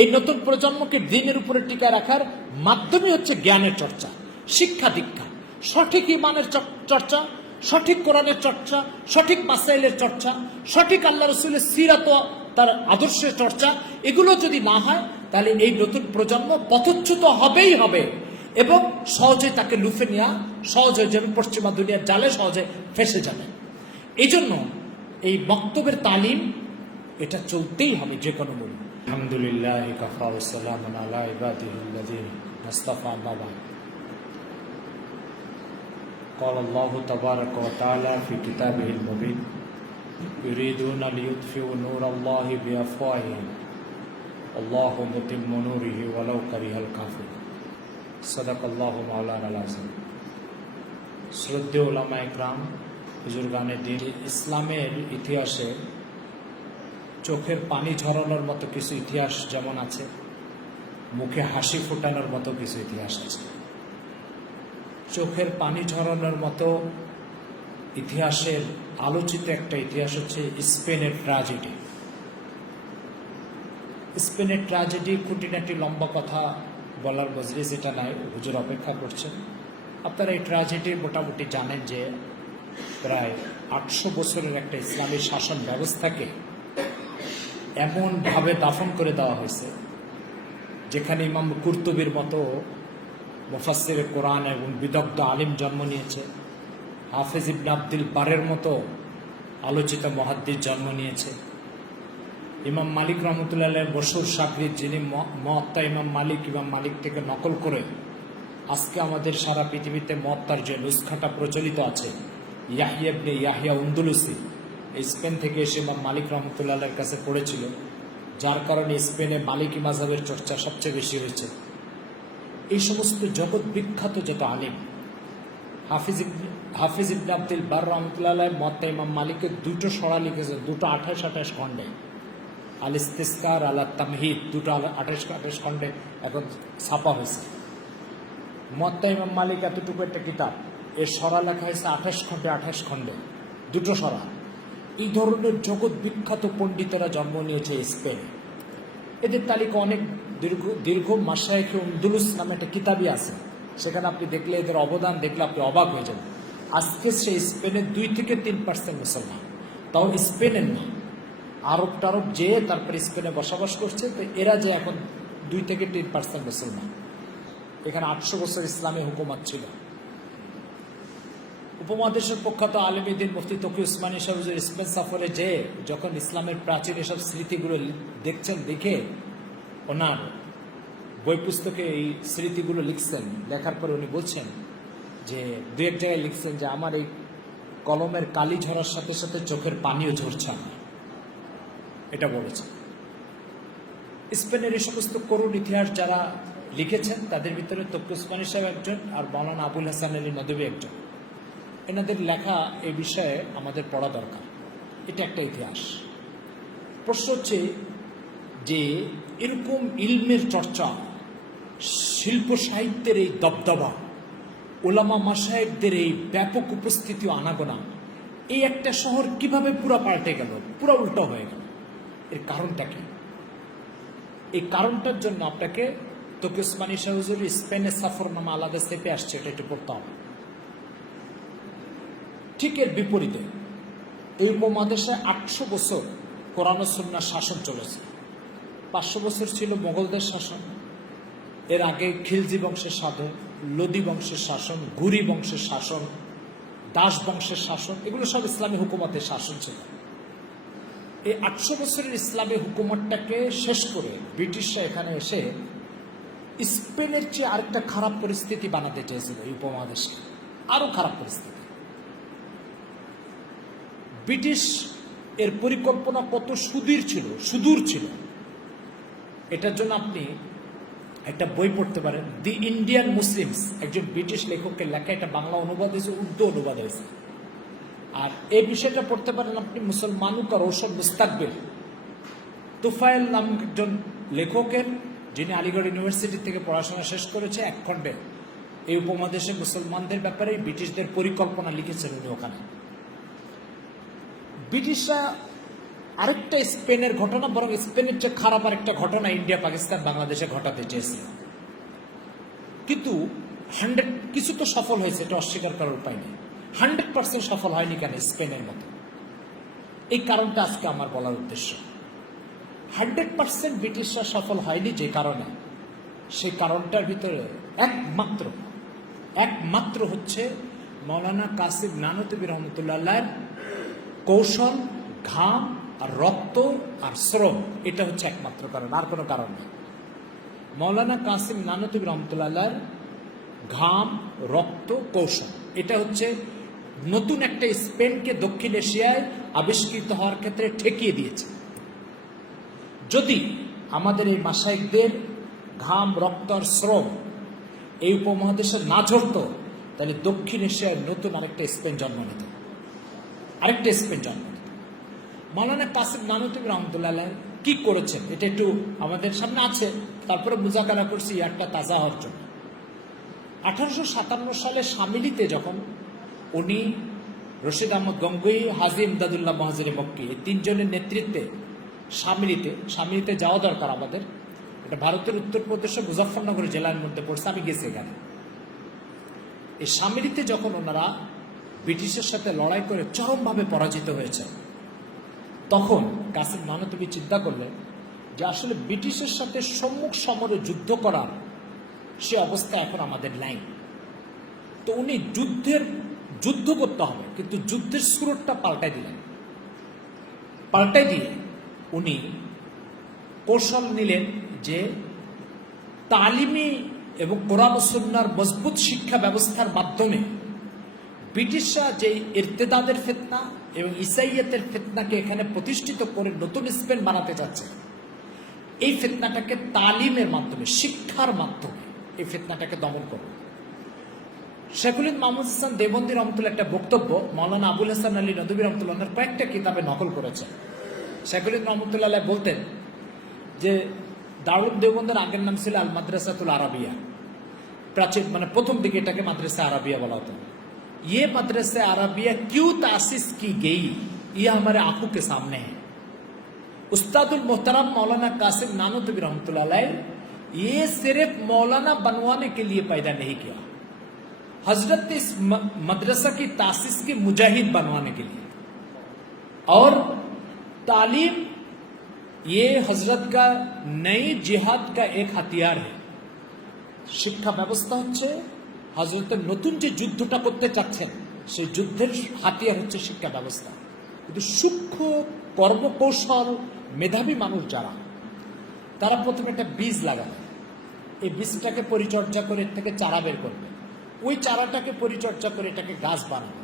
এই নতুন প্রজন্মকে দিনের উপরে টিকায় রাখার মাধ্যমই হচ্ছে জ্ঞানের চর্চা, শিক্ষা দীক্ষা, সঠিক ইমানের চর্চা, সঠিক কোরআনের চর্চা, সঠিক মাসাইলের চর্চা, সঠিক আল্লাহ রসুলের সিরাত তার আদর্শের চর্চা। এগুলো যদি না হয় তাহলে এই নতুন প্রজন্ম পথচ্যুত হবেই হবে এবং সহজে তাকে লুফে নেওয়া সহজ হয়ে যাবে, পশ্চিমা দুনিয়ার জালে সহজে ফেসে যাবে। এই জন্য এই বক্তব্যের তালিম এটা চলতেই হবে যে কোনো মূল্য। আলহামদুলিল্লাহ কাফা ওয়া সালামুন আলা ইবাদিহিল্লাযিনা ইসতাফা বাবা। قال الله تبارك وتعالى في كتابه المبين يريدون ليطفئوا نور الله بأفواههم والله متم نوره ولو كره الكافرون صدق الله مولانا العظيم। শ্রদ্ধেয় উলামা ইকরাম, বুজুর্গানে দ্বীন, ইসলামের ইতিহাসে চোখের পানি ঝরানোর মতো কিছু ইতিহাস যেমন আছে, মুখে হাসি ফোটানোর মতো কিছু ইতিহাস আছে। চোখের পানি ঝরানোর মতো ইতিহাসের আলোচিত একটা ইতিহাস হচ্ছে স্পেনের ট্র্যাজেডি। স্পেনের ট্র্যাজেডি খুঁটিনাটি লম্বা কথা বলার মজলিস এটা নাই, হুজুর অপেক্ষা করছেন। আপনারা এই ট্র্যাজেডি মোটামুটি জানেন যে প্রায় 800 বছরের একটা ইসলামী শাসন ব্যবস্থাকে এমনভাবে দাফন করে দেওয়া হয়েছে যেখানে ইমাম কুরতুবীর মতো মুফাসসিরে কোরআন এবং বিদগ্ধ আলিম জন্ম নিয়েছে, হাফেজ ইবনে আব্দুল বারের মতো আলোচিত মুহাদ্দিস জন্ম নিয়েছে, ইমাম মালিক রহমতুল্লাহ মশহুর শাকরি, যিনি মুয়াত্তা ইমাম মালিক থেকে নকল করে আজকে আমাদের সারা পৃথিবীতে মুয়াত্তার যে নুসখাটা প্রচলিত আছে, ইয়াহইয়া ইবনে ইয়াহইয়া আন্দলুসি, স্পেন থেকে এসে ইমাম মালিক রহমতুল্লাহের কাছে পড়েছিল, যার কারণে স্পেনে মালিকি মাযহাবের চর্চা সবচেয়ে বেশি হয়েছে। এই সমস্ত জগৎ বিখ্যাত যত আলিম, হাফিজ ইবনে আব্দুল বার রহমতুল্লাহ মুয়াত্তা ইমাম মালিকের দুটো সরা লিখেছে, দুটো 28 খণ্ডে, আল ইস্তিসকার আল তামহিদ, দুটো 28 খণ্ডে এখন ছাপা হয়েছে। মুয়াত্তা ইমাম মালিক এতটুকু একটা কিতাব, এর সরা লেখা হয়েছে 28 খণ্ডে, দুটো সরা। এই ধরনের জগৎ বিখ্যাত পণ্ডিতেরা জন্ম নিয়েছে স্পেনে। এদের তালিকা অনেক দীর্ঘ মাশায়েখে আন্দলুস নামে একটা কিতাবই আছে, সেখানে আপনি দেখলে এদের অবদান দেখলে আপনি অবাক হয়ে যাবেন। আজকে সেই স্পেনের 2 থেকে 3% মুসলমান, তাও স্পেনের না, আরব টারব যে তারপরে স্পেনে বসবাস করছে, তো এরা যে এখন 2 থেকে 3% মুসলমান। এখানে 800 বছর ইসলামী হুকুমত ছিল। উপমহাদেশের প্রখ্যাত আলেম দ্বীন মুফতি তকি উসমানী সাহেব স্পেন সফরে যে যখন ইসলামের প্রাচীন এসব স্মৃতিগুলো দেখছেন, দেখে ওনার বই পুস্তকে এই স্মৃতিগুলো লিখছেন, লেখার পরে উনি বলছেন যে 2-1 জায়গায় লিখছেন যে আমার এই কলমের কালি ঝরার সাথে সাথে চোখের পানিও ঝরছে না, এটা বলেছেন। স্পেনের এই সমস্ত করুণ ইতিহাস যারা লিখেছেন তাদের ভিতরে তকি উসমানী সাহেব একজন, আর মাওলানা আবুল হাসান আলী নদভী একজন। এনাদের লেখা এই বিষয়ে আমাদের পড়া দরকার। এটা একটা ইতিহাস। প্রশ্ন হচ্ছে যে এরকম ইলমের চর্চা, শিল্প সাহিত্যের এই দবদবা, ওলামা মাশায়েখদের এই ব্যাপক উপস্থিতি ও আনাগোনা, এই একটা শহর কিভাবে পুরো পাল্টে গেল, পুরো উল্টো হয়ে গেল? এর কারণটা কি? এই কারণটার জন্য আপনাকে তকি উসমানী শাহ হুজুরের স্পেনের সফরনামা আলাদা স্টেপে আসছে, এটা একটু পড়তে হবে। ঠিক এর বিপরীতে এই উপমহাদেশে 800 বছর কোরআন ও সুন্নাহর শাসন চলেছে। 500 বছর ছিল মোগলদের শাসন, এর আগে খিলজি বংশের শাসন, লোদি বংশের শাসন, ঘুরি বংশের শাসন, দাস বংশের শাসন, এগুলো সব ইসলামী হুকুমতের শাসন ছিল। এই 800 বছরের ইসলামী হুকুমতটাকে শেষ করে ব্রিটিশরা এখানে এসে স্পেনের চেয়ে আরেকটা খারাপ পরিস্থিতি বানাতে চেয়েছিল। এই উপমহাদেশকে আরো খারাপ পরিস্থিতি। ব্রিটিশ এর পরিকল্পনা কত সুদূর ছিল, এটার জন্য আপনি একটা বই পড়তে পারেন, দি ইন্ডিয়ান মুসলিমস, একজন ব্রিটিশ লেখকের লেখা, এটা বাংলা অনুবাদ হয়েছে, উর্দু অনুবাদ হয়েছে। আর এই বিষয়টা পড়তে পারেন আপনি মুসলমানুক আর রৌশন মুস্তাকবিল, তুফাইল নামক একজন লেখকের, যিনি আলিগড় ইউনিভার্সিটি থেকে পড়াশোনা শেষ করেছে, 1 খণ্ডে এই উপমহাদেশে মুসলমানদের ব্যাপারে ব্রিটিশদের পরিকল্পনা লিখেছেন উনি ওখানে। ব্রিটিশরা আরেকটা স্পেনের ঘটনা, বরং স্পেনের চেয়ে খারাপ আরেকটা ঘটনা ইন্ডিয়া পাকিস্তান বাংলাদেশে ঘটাতে চেয়েছিল, কিন্তু 100 কিছু তো সফল হয়েছে, এটা অস্বীকার করার উপায় নেই। 100% সফল হয়নি কেন স্পেনের মতো? এই কারণটা আজকে আমার বলার উদ্দেশ্য। 100% ব্রিটিশরা সফল হয়নি যে কারণে, সেই কারণটার ভিতরে একমাত্র হচ্ছে মৌলানা কাসিম নানতুবি রহমতুল্লাহ কৌশল, ঘাম আর রক্ত আর শ্রম, এটা হচ্ছে একমাত্র কারণ, আর কোনো কারণ নেই। মৌলানা কাসিম নানতুবি রহমতুল্লাহ ঘাম, রক্ত, কৌশল, এটা হচ্ছে নতুন একটা স্পেনকে দক্ষিণ এশিয়ায় আবিষ্কৃত হওয়ার ক্ষেত্রে ঠেকিয়ে দিয়েছে। যদি আমাদের এই মাশায়েখদের ঘাম, রক্ত আর শ্রম এই উপমহাদেশে না ঝরত, তাহলে দক্ষিণ এশিয়ায় নতুন আরেকটা স্পেন জন্ম নিত, মৌলানা কাসিম নানতুবি রহমতুল্লাহ কি করেছেন এটা একটু আমাদের সামনে আছে, তারপরে মুজাকারা করছি একটা তাজা হওয়ার জন্য। 1857 সালে শামিলিতে যখন উনি রশিদ আহমদ গঙ্গুই, হাজী ইমদাদুল্লাহ মহাজির মক্কি, এই তিনজনের নেতৃত্বে শামিলিতে যাওয়া দরকার আমাদের। এটা ভারতের উত্তরপ্রদেশে মুজফ্ফরনগর জেলার মধ্যে পড়ছে, আমি গেছি এখানে। এই শামিলিতে যখন ওনারা ব্রিটিশের সাথে লড়াই করে চরমভাবে পরাজিত হয়েছে, তখন কাসিম নানতুবি চিন্তা করলেন যে আসলে ব্রিটিশের সাথে সম্মুখ সমরে যুদ্ধ করার সে অবস্থা এখন আমাদের নাই। তো উনি যুদ্ধ করতে হবে, কিন্তু যুদ্ধের সুরটা পাল্টাই দিয়ে উনি কৌশল নিলেন যে তালিমি এবং কোরআন ও সুন্নাহর মজবুত শিক্ষা ব্যবস্থার মাধ্যমে ব্রিটিশরা যে ইরতেদাদের ফিতনা এবং ইসাইয়াতের ফিতনাকে এখানে প্রতিষ্ঠিত করে নতুন স্পেন বানাতে যাচ্ছে, এই ফিতনাটাকে তালিমের মাধ্যমে, শিক্ষার মাধ্যমে এই ফিতনাটাকে দমন করবে। শেখুল হিন্দ মাহমুদ হাসান দেওবন্দি রহমতুল্লাহ একটা বক্তব্য মৌলানা আবুল হাসান আলী নদভী রহমতুল্লাহ কয়েকটা কিতাবে নকল করেছেন। শেখুল হিন্দ রহমতুল্লাহ বলতেন যে দারুল দেওবন্দের আগের নাম ছিল আল মাদ্রাসাতুল আরাবিয়া, প্রাচীন মানে প্রথম দিকে এটাকে মাদ্রাসা আরাবিয়া বলা হতো। ये मदरसा अरबिया क्यों तासीस की गई, ये हमारे आंखों के सामने है। उस्तादुल मोहतरम मौलाना कासिम नानतुबी रहमतुल्लाह अलैह ये सिर्फ मौलाना बनवाने के लिए पैदा नहीं किया, हजरत इस मदरसा की तासीस की मुजाहिद बनवाने के लिए। और तालीम ये हजरत का नई जिहाद का एक हथियार है। शिक्षा व्यवस्था হচ্ছে হযরতের নতুন যে যুদ্ধটা করতে চাচ্ছেন সেই যুদ্ধের হাতিয়ার হচ্ছে শিক্ষা ব্যবস্থা। কিন্তু সূক্ষ্ম কর্মকৌশল মেধাবী মানুষ যারা, তারা প্রথমে একটা বীজ লাগাবে, এই বীজটাকে পরিচর্যা করে এর থেকে চারা বের করবে, ওই চারাটাকে পরিচর্যা করে এটাকে গাছ বানাবে,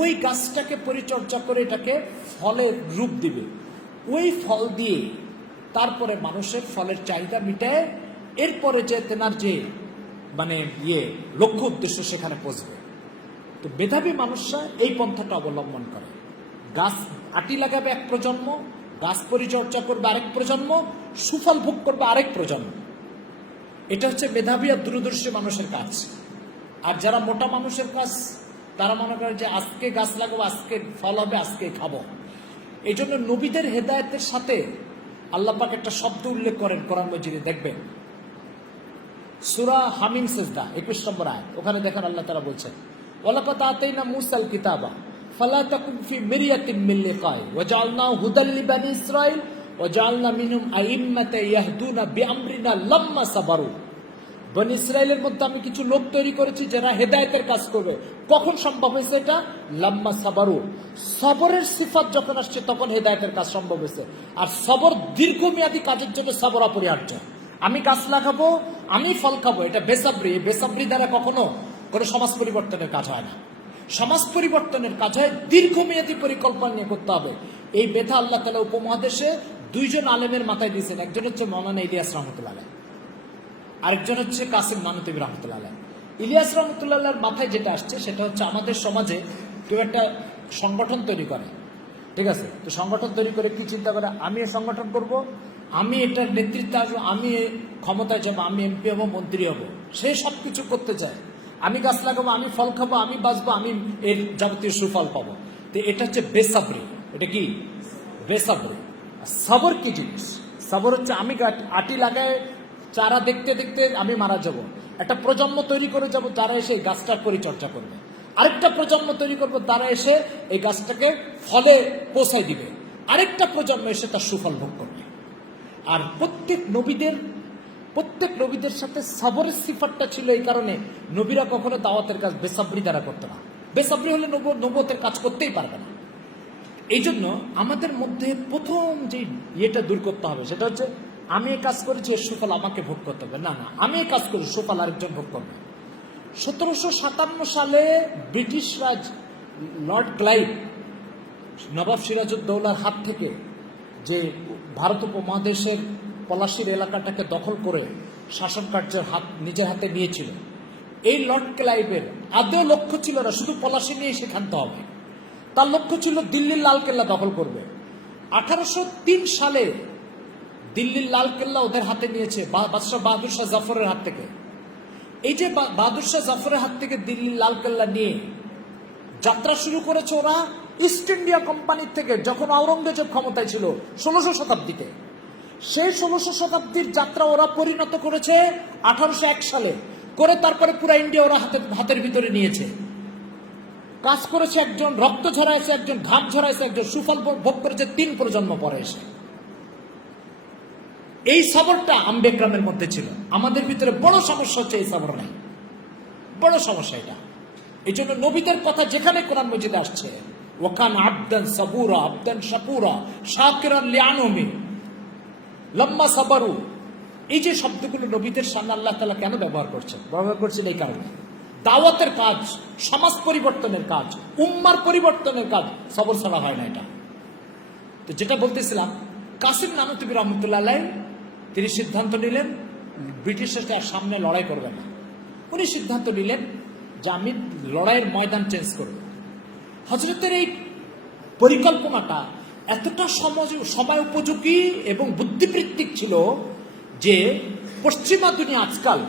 ওই গাছটাকে পরিচর্যা করে এটাকে ফলের রূপ দিবে, ওই ফল দিয়ে তারপরে মানুষের ফলের চাহিদা মিটায়, এরপরে যে তেনার যে মানে লক্ষ্য উদ্দেশ্য সেখানে পৌঁছবে। তো মেধাবী মানুষরা এই পন্থাটা অবলম্বন করে, গাছ আটি লাগাবে এক প্রজন্ম, গাছ পরিচর্যা করবে আরেক প্রজন্ম, সুফল ভোগ করবে আরেক প্রজন্ম। এটা হচ্ছে মেধাবী আর দূরদর্শী মানুষের কাজ। আর যারা মোটা মানুষের কাজ, তারা মনে করে যে আজকে গাছ লাগাবো, আজকে ফল হবে, আজকে খাবো। এই জন্য নবীদের হেদায়েতের সাথে আল্লাহ পাক একটা শব্দ উল্লেখ করেন কোরআন মাজিদে, দেখবেন সূরা হামিম সিজদা 21 নম্বর আয়াত, ওখানে দেখেন আল্লাহ তাআলা বলছেন ওয়ালাকাদ আতাইনা মূসাল কিতাবা ফালা তাকুন ফি মিরয়াতিন মিন লিকাই ওয়াজআলনাহু হুদাল লিবানি ইসরাঈল ওয়াজআলনা মিনহুম আইম্মাতান ইয়াহদুনা বিআমরিনা লাম্মা সাবারু। বনি ইসরাইলের মধ্যে আমি কিছু লোক তৈরি করেছি যারা হেদায়েতের কাজ করবে। কখন সম্ভব হয়েছে এটা? লাম্মা সাবারু, সবরের সিফাত যখন আসছে তখন হেদায়েতের কাজ সম্ভব হয়েছে। আর সবর দীর্ঘমেয়াদী কাজের জন্য সবর অপরিহার্য। আমি গাছ লাগাবো, আমি ফল খাবো, এটা বেসাবরি। বেসাবরি দ্বারা কখনো কোনো সমাজ পরিবর্তনের কাজ হয় না। সমাজ পরিবর্তনের কাজ হয় দীর্ঘমেয়াদী পরিকল্পনা নিয়ে করতে হবে। এই বেথা আল্লাহ তাআলা উপমহাদেশে দুইজন আলেমের মাথায় দিয়েছেন, একজন হচ্ছে মৌলানা ইলিয়াস রহমতুল্লাহ আলাইহ, আরেকজন হচ্ছে কাসিম নানতুবি রহমতুল্লাহ আলাইহ। ইলিয়াস রহমতুল্লাহর মাথায় যেটা আসছে সেটা হচ্ছে আমাদের সমাজে কেউ একটা সংগঠন তৈরি করে, ঠিক আছে? তো সংগঠন তৈরি করে কি চিন্তা করে, আমি এ সংগঠন করব, আমি এটার নেতৃত্বে আসবো, আমি ক্ষমতায় যাবো, আমি এমপি হবো, মন্ত্রী হবো। সে সব কিছু করতে চায়। আমি গাছ লাগাবো, আমি ফল খাবো, আমি বাঁচবো, আমি এর যাবতীয় সুফল পাবো। তো এটা হচ্ছে বেসাবরি। এটা কি বেসবরি। সবর কি জিনিস? সবর হচ্ছে আমি আটি লাগায় চারা দেখতে দেখতে আমি মারা যাব, একটা প্রজন্ম তৈরি করে যাব যারা এসে এই গাছটার পরিচর্যা করবে, আরেকটা প্রজন্ম তৈরি করবো তারা এসে এই গাছটাকে ফলে পৌঁছায় দিবে, আরেকটা প্রজন্ম এসে তার সুফল ভোগ করবে। আর প্রত্যেক নবীদের সাথে সবরের সিফাতটা ছিল, এই কারণে নবীরা কখনো দাওয়াতের কাজ বেসাবরি দ্বারা করতো না। বেসাবরি হলে নবুয়তের কাজ করতেই পারবে না। এই জন্য আমাদের মধ্যে প্রথম যে ইয়েটা দূর করতে হবে সেটা হচ্ছে আমি এই কাজ করেছি এর সুফল আমাকে ভোগ করতে হবে, না না, আমি এই কাজ করি সুফল আরেকজন ভোগ করবে। 1757 সালে ব্রিটিশ রাজ লর্ড ক্লাইভ নবাব সিরাজউদ্দৌলার হাত থেকে যে ভারত উপমহাদেশের পলাশির এলাকাটাকে দখল করে শাসন কার্যের নিজের হাতে নিয়েছিল, এই লর্ড ক্লাইভের আদৌ লক্ষ্য ছিল না শুধু পলাশি নিয়ে সেখানতে হবে, তার লক্ষ্য ছিল দিল্লির লালকেল্লা দখল করবে। 1803 সালে দিল্লির লালকেল্লা ওদের হাতে নিয়েছে বাদশাহ বাহাদুর শাহ জাফরের হাত থেকে। এই যে বাহাদুর শাহ জাফরের হাত থেকে দিল্লির লালকেল্লা নিয়ে যাত্রা শুরু করেছে ওরা ইস্ট ইন্ডিয়া কোম্পানির থেকে, যখন আওরঙ্গজেব ক্ষমতায় ছিল 1600 শতাব্দীতে। সেই 1600 শতাব্দীর যাত্রা ওরা পরিণত করেছে 1801 সালে করে, তারপরে পুরো ইন্ডিয়া ওরা হাতের ভিতরে নিয়েছে। কাজ করেছে একজন, রক্ত ঝরাইছে একজন, ঘাম ঝরাইছে একজন, সুফল ভোগ করেছে 3 প্রজন্ম পরে এসে। এই সবরটা আম্বেকরামের মধ্যে ছিল। আমাদের ভিতরে বড় সমস্যা হচ্ছে এই সবর নাই, বড় সমস্যা এটা। এই জন্য নবীদের কথা যেখানে কোরআন মজিদে আসছে, ওয়াকান আবদান সাবুরা আবদান শাকুরা শাকিরান লিআনুমি লম্মা সাবারু, এই যে শব্দগুলো নবীদের সামনে আল্লাহ তাআলা কেন ব্যবহার করছেন এই কারণে দাওয়াতের কাজ, সমাজ পরিবর্তনের কাজ, উম্মার পরিবর্তনের কাজ সবর ছাড়া হয় না এটা। তো যেটা বলতেছিলাম, কাসিম নানুতুবি রহমতুল্লাহ আলাইহি তিনি সিদ্ধান্ত নিলেন ব্রিটিশের সামনে লড়াই করবেন না। উনি সিদ্ধান্ত নিলেন যে আমি লড়াইয়ের ময়দান চেঞ্জ করব। হযরতের এই পরিকল্পনাটা এতটা সময় উপযোগী এবং বুদ্ধিবৃত্তিক ছিল যে পশ্চিমা দুনিয়া আজকাল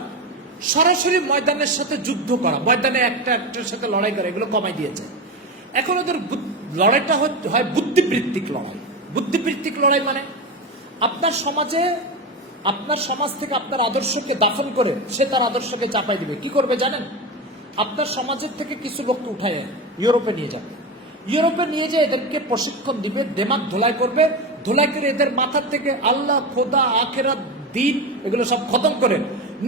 সরাসরি ময়দানের সাথে যুদ্ধ করা, ময়দানে একটার সাথে লড়াই করা, এগুলো কমাই দিয়েছে। এখন ওদের লড়াইটা হয় বুদ্ধিবৃত্তিক লড়াই। বুদ্ধিবৃত্তিক লড়াই মানে আপনার সমাজ থেকে আপনার আদর্শকে দাফন করে সে তার আদর্শকে চাপাই দিবে। কি করবে জানেন? আপনার সমাজের থেকে কিছু লোককে উঠায় ইউরোপে নিয়ে যাবে, ইউরোপে নিয়ে যেয়ে এদেরকে প্রশিক্ষণ দিবে, দেমাগ ধোলাই করবে, ধোলাই করে এদের মাথার থেকে আল্লাহ, খোদা, আখেরাত, দিন এগুলো সব খতম করে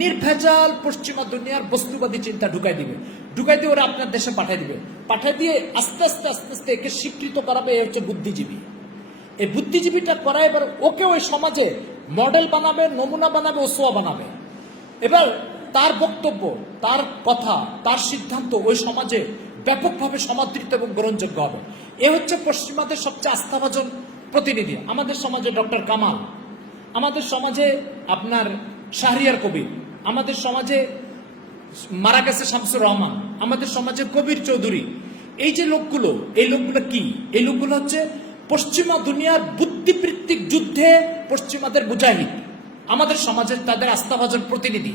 নির্ভেজাল পশ্চিমা দুনিয়ার বস্তুবাদী চিন্তা ঢুকাই দিবে। ঢুকাই দিয়ে ওরা আপনার দেশে পাঠাই দিবে। পাঠাই দিয়ে আস্তে আস্তে একে স্বীকৃত করাবে, এ হচ্ছে বুদ্ধিজীবী। এই বুদ্ধিজীবীটা করা এবার ওকে ওই সমাজে মডেল বানাবে, নমুনা বানাবে, ওসোয়া বানাবে। এবার তার বক্তব্য, তার কথা, তার সিদ্ধান্ত ওই সমাজে ব্যাপকভাবে সমাদৃত এবং গ্রহণযোগ্য হবে। এ হচ্ছে পশ্চিমাদের সবচেয়ে আস্থাভাজন প্রতিনিধি। আমাদের সমাজে ডক্টর কামাল, আমাদের সমাজে আপনার শাহরিয়ার কবির, আমাদের সমাজে মারা গেছে শামসুর রহমান, আমাদের সমাজে কবির চৌধুরী। এই যে লোকগুলো, এই লোকগুলো কি? এই লোকগুলো হচ্ছে পশ্চিমা দুনিয়ার বুদ্ধিবৃত্তিক যুদ্ধে পশ্চিমাদের মুজাহিদ, আমাদের সমাজের তাদের আস্থাভাজন প্রতিনিধি।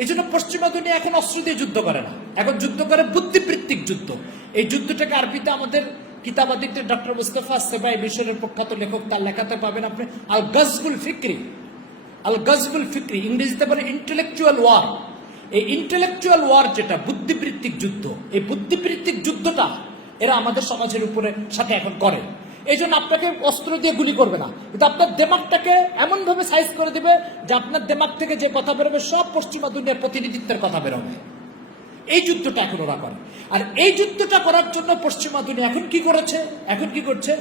এই জন্য পশ্চিমা দুনিয়া এখন অস্ত্র দিয়ে যুদ্ধ করে না, এখন যুদ্ধ করে বুদ্ধিবৃত্তিক যুদ্ধ। এই যুদ্ধটাকে আরবিতে আমাদের কিতাবাদিতে ডক্টর মুস্তাফা সেবাই মিশরের প্রখ্যাত লেখক, তার লেখাতে পাবেন আপনি আল গজবুল ফিক্রি। আল গজবুল ফিক্রি ইংরেজিতে বলে ইন্টেলেকচুয়াল ওয়ার। এই ইন্টেলেকচুয়াল ওয়ার যেটা বুদ্ধিবৃত্তিক যুদ্ধ, এই বুদ্ধিবৃত্তিক যুদ্ধটা এরা আমাদের সমাজের উপরে সাথে এখন করে। এই জন্য আপনাকে অস্ত্র দিয়ে গুলি করবে না, কিন্তু আপনার দেমাগটাকে এমন ভাবে সাইজ করে দিবে যে আপনার দেমাগ থেকে যে কথা বেরোবে সব পশ্চিমা দুনিয়ার প্রতিনিধিত্বের কথা বেরোবে। এই যুদ্ধটা এখন ওরা করে। আর এই যুদ্ধটা করার জন্য পশ্চিমা দুনিয়া এখন কি করছে?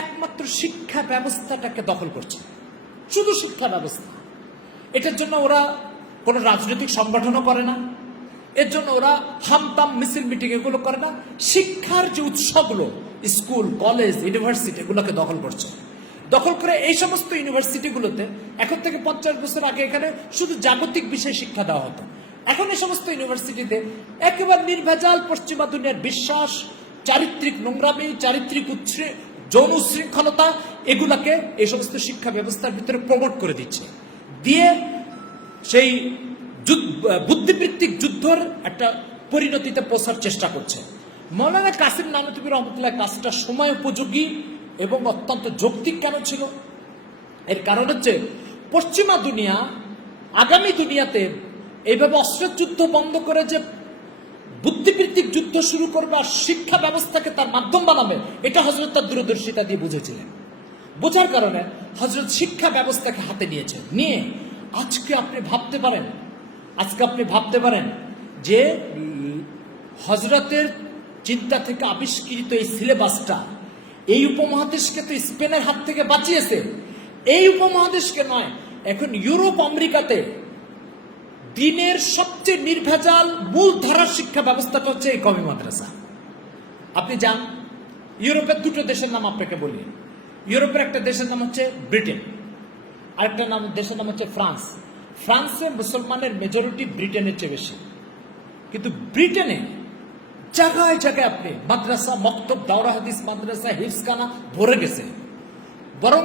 একমাত্র শিক্ষা ব্যবস্থাটাকে দখল করছে, শুধু শিক্ষা ব্যবস্থা। এটার জন্য ওরা কোনো রাজনৈতিক সংগঠনও করে না, এর জন্য ওরা হামতাম মিছিল মিটিং এগুলো করে না। শিক্ষার যে উৎসগুলো, স্কুল, কলেজ, ইউনিভার্সিটি, এগুলোকে দখল করছে। দখল করে এই সমস্ত ইউনিভার্সিটিগুলোতে এখন থেকে 50 বছর আগে এখানে শুধু জাগতিক বিষয় শিক্ষা দেওয়া হতো। এখন এই সমস্ত ইউনিভার্সিটিতে একেবারে নির্ভেজাল পশ্চিমা দুনিয়ার বিশ্বাস, চারিত্রিক নোংরামি, চারিত্রিক যৌন উচ্ছৃঙ্খলতা, এগুলাকে এই সমস্ত শিক্ষা ব্যবস্থার ভিতরে প্রমোট করে দিচ্ছে, দিয়ে সেই বুদ্ধিবৃত্তিক যুদ্ধের একটা পরিণতিতে পৌঁছার চেষ্টা করছে। মৌলানা কাসিম নানুতুবি রহমতুল্লাহ কাজটা সময় উপযোগী এবং অত্যন্ত যৌক্তিক কেন ছিল? এর কারণ হচ্ছে পশ্চিমা দুনিয়া আগামী দুনিয়াতে এইভাবে অস্ত্রের যুদ্ধ বন্ধ করে যে বুদ্ধিবৃত্তিক যুদ্ধ শুরু করবে আর শিক্ষা ব্যবস্থাকে তার মাধ্যম বানাবে, এটা হযরত তার দূরদর্শিতা দিয়ে বুঝেছিলেন। বোঝার কারণে হযরত শিক্ষা ব্যবস্থাকে হাতে নিয়েছেন। নিয়ে আজকে আপনি ভাবতে পারেন যে হযরতের চিন্তা থেকে আবিষ্কৃত এই সিলেবাসটা এই উপমহাদেশকে তো স্পেনের হাত থেকে বাঁচিয়েছে। এই উপমহাদেশকে নয়, এখন ইউরোপ আমেরিকাতে দিনের সবচেয়ে নির্ভেজাল মূল ধারার শিক্ষা ব্যবস্থাটা হচ্ছে এই কওমি মাদ্রাসা। আপনি যান ইউরোপের দুটো দেশের নাম আপনাকে বলি। ইউরোপের একটা দেশের নাম হচ্ছে ব্রিটেন, আরেকটা দেশের নাম হচ্ছে ফ্রান্স। ফ্রান্সে মুসলমানের মেজরিটি ব্রিটেনের চেয়ে বেশি, কিন্তু ব্রিটেনে জায়গায় জায়গায় আপনি মাদ্রাসা, মক্তব, দাওরা হাদিস মাদ্রাসা, হিফজখানা ভরে গেছে। বরং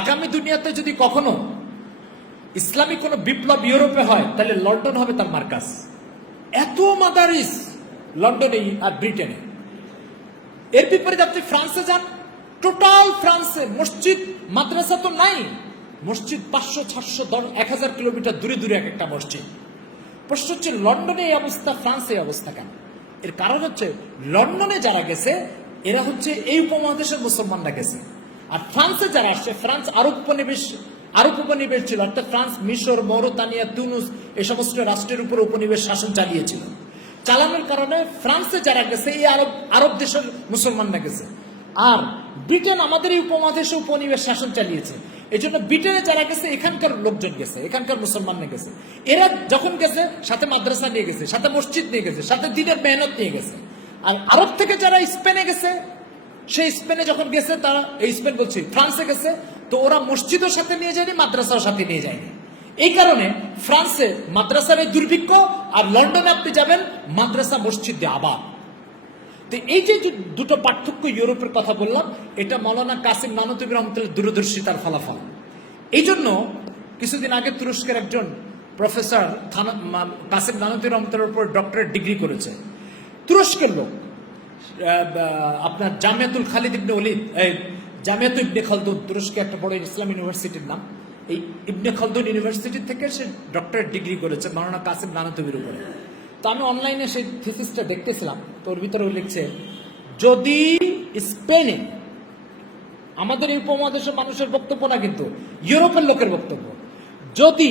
আগামী দুনিয়াতে যদি কখনো ইসলামিক কোনো বিপ্লব ইউরোপে হয়, তাহলে লন্ডন হবে তার মার্কাজ। এত মাদারিস লন্ডনে আর ব্রিটেনে। এর বিপরীতে আপনি ফ্রান্সে যান, টোটাল ফ্রান্সে মসজিদ মাদ্রাসা তো নাই। মসজিদ 500, 600, 1000 কিলোমিটার দূরে দূরে এক একটা মসজিদ। প্রশ্ন হচ্ছে লন্ডনে এই অবস্থা, ফ্রান্সে এই অবস্থা কেন? এর কারণ হচ্ছে লন্ডনে যারা গেছে এরা হচ্ছে এই উপমহাদেশের মুসলমানরা গেছে, আর ফ্রান্সে যারা আসছে, ফ্রান্স আরব উপনিবেশ ছিল, অর্থাৎ ফ্রান্স মিশর, মৌরতানিয়া, তুনুস এই সমস্ত রাষ্ট্রের উপর উপনিবেশ শাসন চালানোর কারণে ফ্রান্সে যারা গেছে এই আরব দেশের মুসলমানরা গেছে। আর ব্রিটেন আমাদের এই উপমহাদেশে উপনিবেশ শাসন চালিয়েছে। এই জন্য ব্রিটেনে যারা গেছে এখানকার লোকজন গেছে, এখানকার মুসলমানরা গেছে। এরা যখন গেছে সাথে মাদ্রাসা নিয়ে গেছে, সাথে মসজিদ নিয়ে গেছে, সাথে দিনের মেহনত নিয়ে গেছে। আর আরব থেকে যারা স্পেনে গেছে, সেই স্পেনে যখন গেছে, তারা এই স্পেন বলছি ফ্রান্সে গেছে, তো ওরা মসজিদও সাথে নিয়ে যায়নি, মাদ্রাসাও সাথে নিয়ে যায়নি। এই কারণে ফ্রান্সে মাদ্রাসার এই দুর্ভিক্ষ, আর লন্ডনে আপনি যাবেন মাদ্রাসা মসজিদ দিয়ে আবার। তো এই যে দুটো পার্থক্য ইউরোপের কথা বললাম, এটা মৌলানা কাসিম নানুতুবি রহমতুল্লাহ দূরদর্শিতার ফলাফল। এই জন্য কিছুদিন আগে তুরস্কের একজন প্রফেসর কাসিম নানুতুবি রহমতুল্লাহর উপর ডক্টরেট ডিগ্রি করেছে, তুরস্কের লোক। আপনার জামিয়াতুল খালিদ ইবনে ওলিদ, জামিয়াতুল ইবনে খালদুন, তুরস্কে একটা বড় ইসলাম ইউনিভার্সিটির নাম। এই ইবনে খালদুন ইউনিভার্সিটি থেকে সে ডক্টরেট ডিগ্রি করেছে মৌলানা কাসিম নানুতুবির উপরে। তো আমি অনলাইনে সেই থিসিসটা দেখতেছিলাম, তো ওর ভিতরে লিখছে, যদি স্পেনে, আমাদের এই উপমহাদেশের মানুষের বক্তব্য না, কিন্তু ইউরোপের লোকের বক্তব্য, যদি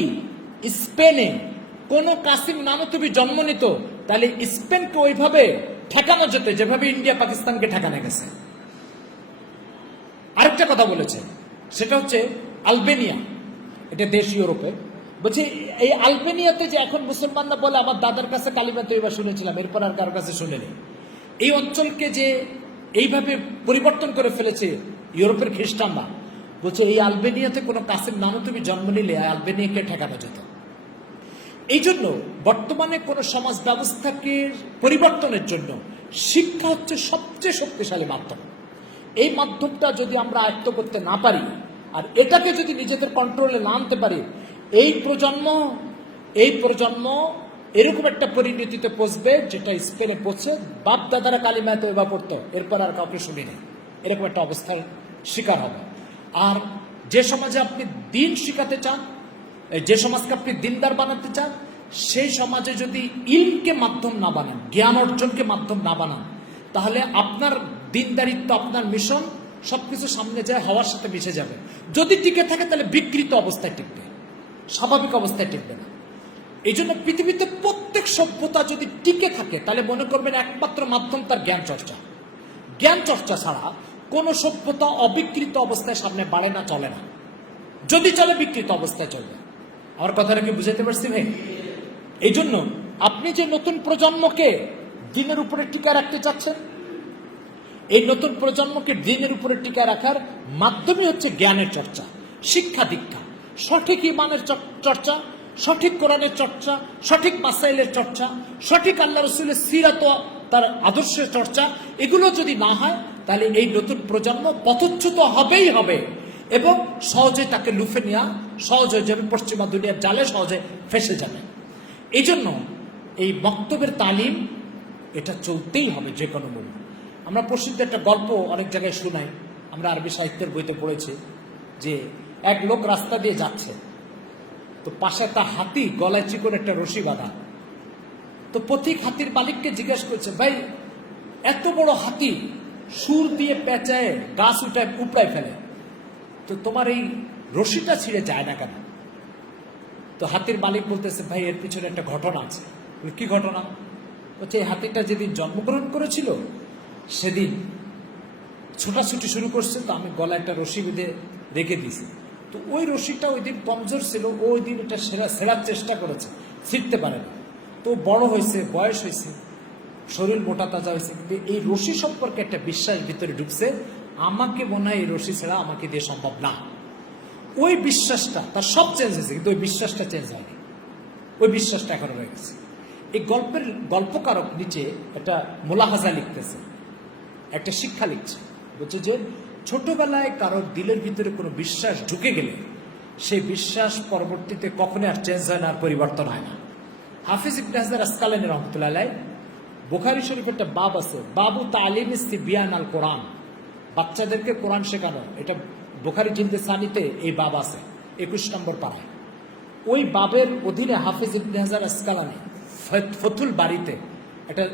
স্পেনে কোন কাসিম নানুতুবি জন্ম নিত, তাহলে স্পেনকে ওইভাবে ঠেকানো যেত যেভাবে ইন্ডিয়া পাকিস্তানকে ঠেকানো গেছে। আরেকটা কথা বলেছে, সেটা হচ্ছে আলবেনিয়া, এটা দেশ ইউরোপে। বলছি এই আলবেনিয়াতে যে এখন মুসলমানরা বলে, আমার দাদার কাছে কালিমা তৈবা শুনেছিলাম, এরপর আর কারোর কাছে শুনেনি। এই অঞ্চলকে যে এইভাবে পরিবর্তন করে ফেলেছে ইউরোপের খ্রিস্টানরা, বলছে এই আলবেনিয়াতে কোনো কাসিম নানুতুবি জন্ম নিলে আলবেনিয়াকে ঠেকানো যেত। এই জন্য বর্তমানে কোন সমাজ ব্যবস্থাকে পরিবর্তনের জন্য শিক্ষা হচ্ছে সবচেয়ে শক্তিশালী মাধ্যম। এই মাধ্যমটা যদি আমরা আয়ত্ত করতে না পারি, আর এটাকে যদি নিজেদের কন্ট্রোলে না আনতে পারি, এই প্রজন্ম এরকম একটা পরিণতিতে পৌঁছবে, যেটা স্পেনে পৌঁছে বাপ দাদারা কালিমা তওবা পড়তো, এরপর আর কাউকে শুনিনি, এরকম একটা অবস্থার শিকার হবে। আর যে সমাজে আপনি দিন শিখাতে চান, যে সমাজকে আপনি দিনদার বানাতে চান, সেই সমাজে যদি ইলমকে মাধ্যম না বানান, জ্ঞান অর্জনকে মাধ্যম না বানান, তাহলে আপনার দিনদারিত্ব, আপনার মিশন সবকিছু সামনে যায়, হওয়ার সাথে মিশে যাবে। যদি টিকে থাকে তাহলে বিকৃত অবস্থায় টিকবে, স্বাভাবিক অবস্থায় টিকবে না। এই জন্য পৃথিবীতে প্রত্যেক সভ্যতা যদি টিকে থাকে, তাহলে মনে করবেন একমাত্র মাধ্যম তার জ্ঞান চর্চা। জ্ঞান চর্চা ছাড়া কোন সভ্যতা অবিকৃত অবস্থায় সামনে বাড়ে না, চলে না। যদি চলে, বিকৃত অবস্থায় চলবে। আমার কথাটা কি বুঝাতে পারছি ভাই? এই জন্য আপনি যে নতুন প্রজন্মকে দিনের উপরে টিকা রাখতে চাচ্ছেন, এই নতুন প্রজন্মকে দিনের উপরে টিকা রাখার মাধ্যমই হচ্ছে জ্ঞানের চর্চা, শিক্ষা দীক্ষা, সঠিক ইমানের চর্চা, সঠিক কোরআনের চর্চা, সঠিক মাসাইলের চর্চা, সঠিক আল্লাহ রসুলের সিরাত, তার আদর্শের চর্চা। এগুলো যদি না হয়, তাহলে এই নতুন প্রজন্ম পথচ্যুত হবেই হবে, এবং সহজে তাকে লুফে নেওয়া সহজ হয়ে যাবে, পশ্চিমা দুনিয়ার জালে সহজে ফেসে যাবে। এই জন্য এই বক্তব্যের তালিম এটা চলতেই হবে যে কোনো মূল্যে। আমরা প্রসিদ্ধ একটা গল্প অনেক জায়গায় শোনাই, আমরা আরবি সাহিত্যের বইতে পড়েছি যে এক লোক রাস্তা দিয়ে যাচ্ছে, তো পাশে একটা হাতি গলায় চিকন একটা রশি বাঁধা। তো পথিক হাতির মালিককে জিজ্ঞাসা করছে, ভাই এত বড় হাতি সুর দিয়ে পেঁচায় গাছ উপড়ায় ফেলে, তো তোমার এই রশিটা ছিঁড়ে যায় না কেন? তো হাতির মালিক বলতেছে, ভাই এর পিছনে একটা ঘটনা আছে। কি ঘটনা? বলছে এই হাতিটা যেদিন জন্মগ্রহণ করেছিল সেদিন ছোটাছুটি শুরু করছে, তো আমি গলায় একটা রশি বেঁধে রেখে দিয়েছি। তো ওই রশিটা ওই দিন কমজোর ছিল, ওই দিন এটা সেরার চেষ্টা করেছে, ছিঁড়তে পারে না। তো বড় হয়েছে, বয়স হয়েছে, শরীর মোটা তাজা হয়েছে, কিন্তু এই রশি সম্পর্কে একটা বিশ্বাস ভিতরে ঢুকছে, আমাকে মনে হয় এই রশি ছাড়া আমাকে দিয়ে সম্ভব না। ওই বিশ্বাসটা তার সব চেঞ্জ হয়েছে, কিন্তু ওই বিশ্বাসটা চেঞ্জ হয়নি, ওই বিশ্বাসটা এখনো রয়ে গেছে। এই গল্পের গল্পকারক নিচে একটা মোলাহাজা লিখতেছে, একটা শিক্ষা লিখছে। বলছে যে ছোটবেলায় কারোর দিলের ভিতরে কোনো বিশ্বাস ঢুকে গেলে সেই বিশ্বাস পরবর্তীতে কখনো আর চেঞ্জ হয় না, আর পরিবর্তন হয় না। হাফিজ ইবনে হাজার আসকালানী রহমতুল্লাহ আলাইহি বুখারী শরীফে একটা বাব আছে, বাবু তালিম সিবিয়ান আল কোরআন, বাচ্চাদেরকে কোরআন শেখানো। এটা বুখারী জিলদে সানিতে এই বাব আছে, 21 নম্বর পাড়ায়। ওই বাবের অধীনে হাফিজ ইবনে হাজার আসকালানী ফতুল বাড়িতে একটা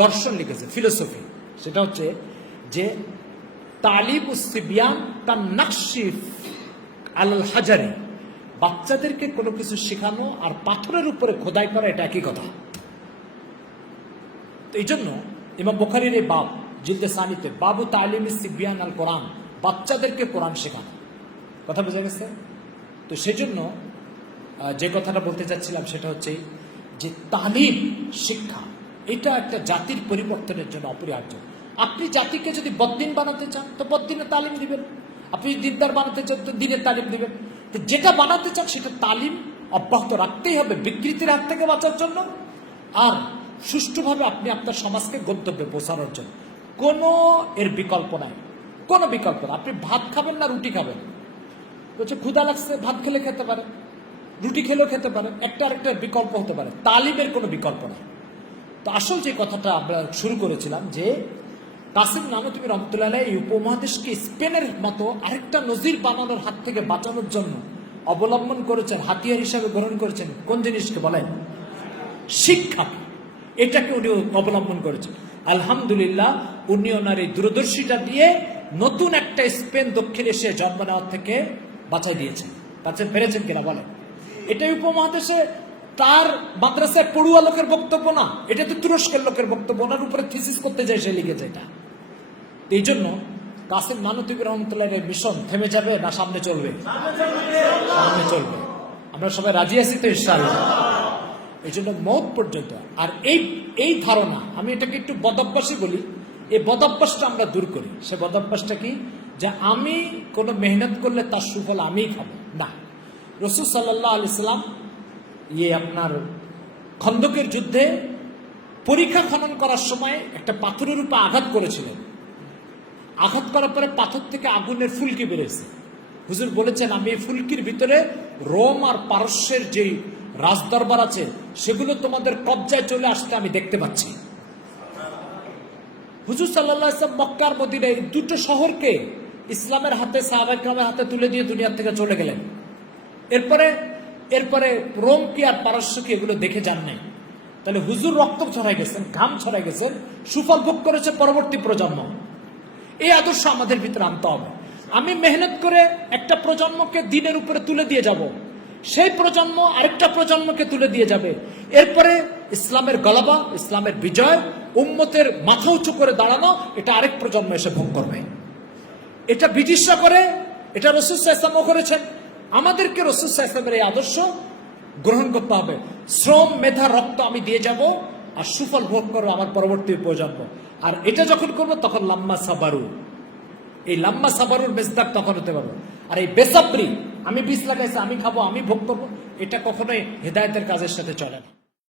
দর্শন লিখেছে, ফিলোসফি। সেটা হচ্ছে যে তালিম সিবিয়ান তার নাকশিফ আল হাজারি, বাচ্চাদেরকে কোনো কিছু শেখানো আর পাথরের উপরে খোদাই করা এটা একই কথা। তো এই জন্য ইমাম বুখারীর এই বাব জিলদে সানিতে বাবু তালিম সিবিয়ান আল কোরআন, বাচ্চাদেরকে কোরআন শেখানো। কথা বোঝা গেছে? তো সেজন্য যে কথাটা বলতে চাচ্ছিলাম সেটা হচ্ছে যে তালিম, শিক্ষা, এটা একটা জাতির পরিবর্তনের জন্য অপরিহার্য। আপনি জাতিকে যদি বদ্দিন বানাতে চান তো বদ্দিনের তালিম দিবেন, আপনি দিনদার বানাতে চান তো দিনের তালিম দিবেন। তো যেটা বানাতে চান সেটা তালিম অব্যাহত রাখতেই হবে বিকৃতির হাত থেকে বাঁচার জন্য, আর সুষ্ঠুভাবে আপনি আপনার সমাজকে গন্তব্যে পৌঁছানোর জন্য। কোনো এর বিকল্প নাই, কোনো বিকল্প না। আপনি ভাত খাবেন না রুটি খাবেন? বলছে ক্ষুধা লাগছে, ভাত খেলে খেতে পারে, রুটি খেলেও খেতে পারে, একটা আরেকটা বিকল্প হতে পারে, তালিমের কোনো বিকল্প নেই। তো আসল যে কথাটা আমরা শুরু করেছিলাম যে কাসিম নানুতুবি রহমতুল্লাহ আলাইহি এই উপমহাদেশকে স্পেনের মতো আরেকটা নজির বানানোর হাত থেকে বাঁচানোর জন্য অবলম্বন করেছেন, হাতিয়ার হিসাবে গ্রহণ করেছেন কোন জিনিসকে বলেন? শিক্ষা। এটাকে উনি অবলম্বন করেছেন। আলহামদুলিল্লাহ, উনি ওনার এই দূরদর্শিতা দিয়ে নতুন একটা স্পেন দক্ষিণ এশিয়ায় জন্ম নেওয়ার থেকে বাঁচাই দিয়েছেন। বাঁচাতে পেরেছেন কিনা বলেন? এটাই উপমহাদেশে তার মাদ্রাসায় পড়ুয়া লোকের বক্তব্য না, এটা তো তুরস্কের লোকের বক্তব্য, ওনার উপরে থিসিস করতে যায় সে লিখেছে এটা। এই জন্য কাসিম নানুতুবি রহমতুল্লাহর এই মিশন থেমে যাবে না সামনে চলবে? সামনে চলবে। আমরা সবাই রাজি আছি তো ইনশাআল্লাহ? এই জন্য মওত পর্যন্ত। আর এই ধারণা, আমি এটাকে একটু বদভ্যাসই বলি, এই বদভ্যাসটা আমরা দূর করি। সে বদভ্যাসটা কি? যে আমি কোনো মেহনত করলে তার সুফল আমিই খাবো না। রাসূল সাল্লাল্লাহু আলাইহি সাল্লাম আপনার খন্দকের যুদ্ধে পরীক্ষা খনন করার সময় একটা পাথরের উপর আঘাত করেছিলেন। আঘাত করার পরে পাথর থেকে আগুনের ফুলকি বেরিয়েছে। হুজুর বলেছেন, আমি এই ফুলকির ভিতরে রোম আর পারস্যের যেই রাজদরবার আছে সেগুলো তোমাদের কবজায় চলে আসতে আমি দেখতে পাচ্ছি। হুজুর সাল্লাল্লাহু আলাইহি ওয়াসাল্লাম মক্কার মদিনায় দুটো শহরকে ইসলামের হাতে, সাহাবায়ে কেরামের হাতে তুলে দিয়ে দুনিয়া থেকে চলে গেলেন। এরপরে রোম কি আর পারস্য কি এগুলো দেখে যান নাই। তাহলে হুজুর রক্ত ছড়াই গেছেন, ঘাম ছড়াই গেছেন, সুফল ভোগ করেছে পরবর্তী প্রজন্ম। এই আদর্শ আমাদের ভিতরে আনতে হবে। আমি মেহনত করে একটা প্রজন্মকে দিনের উপরে তুলে দিয়ে যাব, সেই প্রজন্ম আরেকটা প্রজন্মকে তুলে দিয়ে যাবে। এরপরে ইসলামের গলাবা, ইসলামের বিজয়, উম্মতের মাথা উঁচু করে দাঁড়ানো, এটা আরেক প্রজন্ম এসে ভোগ করবে। এটা ব্রিটিশরা করে, এটা রাসূল সাল্লাল্লাহু আলাইহি ওয়াসাল্লাম করেছেন। আমাদেরকে রাসূল সাল্লাল্লাহু আলাইহি ওয়াসাল্লামের এই আদর্শ গ্রহণ করতে হবে। শ্রম, মেধা, রক্ত আমি দিয়ে যাব, আর সুফল ভোগ করবো আমার পরবর্তী প্রজন্ম। আর এটা যখন করবো তখন লাম্মা সাবারু, এই লাম্মা সাবারুর মেজদাক তখন হতে পারবো। আর এই বেসাবরি, আমি বীজ লাগাইছি, আমি খাবো, আমি ভোগ করবো, এটা কখনোই হেদায়েতের কাজের সাথে চলে না।